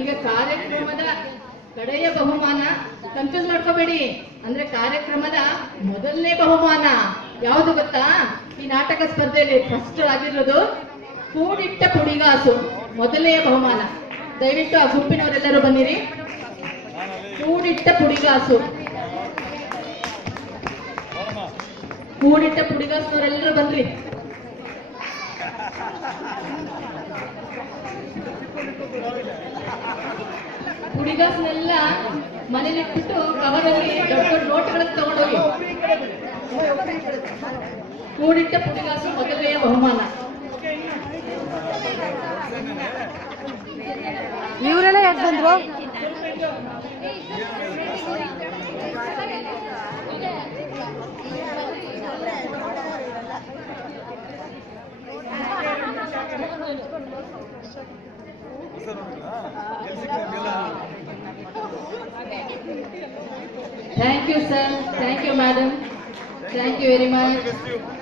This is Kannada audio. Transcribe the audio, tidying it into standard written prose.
ಈಗ ಕಾರ್ಯಕ್ರಮದ ಕಡೆಯ ಬಹುಮಾನ ಕನ್ಫ್ಯೂಸ್ ಮಾಡ್ಕೋಬೇಡಿ. ಅಂದ್ರೆ ಕಾರ್ಯಕ್ರಮದ ಮೊದಲನೇ ಬಹುಮಾನ ಯಾವುದು ಗೊತ್ತಾ? ಈ ನಾಟಕ ಸ್ಪರ್ಧೆಯಲ್ಲಿ ಫಸ್ಟ್ ಆಗಿರೋದು ಕೂಡಿಟ್ಟ ಪುಡಿಗಾಸು, ಮೊದಲನೆಯ ಬಹುಮಾನ. ದಯವಿಟ್ಟು ಆ ಗುಂಪಿನವರೆಲ್ಲರೂ ಬನ್ನಿರಿ. ಕೂಡಿಟ್ಟ ಪುಡಿಗಾಸು, ಕೂಡಿಟ್ಟ ಪುಡಿಗಾಸಿನವರೆಲ್ಲರೂ ಬನ್ರಿ. ಪುಡಿಗಾಸನೆಲ್ಲ ಮನೇಲಿಟ್ಬಿಟ್ಟು ಕವರಲ್ಲಿ ದೊಡ್ಡ ದೊಡ್ಡ ನೋಟ್ಗಳನ್ನು ತಗೊಂಡೋಗಿ. ಕೂಡಿಟ್ಟ ಪುಡಿಗಾಸು ಮೊದಲನೆಯ ಬಹುಮಾನ. ಇವರೆಲ್ಲ ಯಾಕೆ ಬಂದ್ರು? Thank you, sir. Thank you, madam. Thank you very much.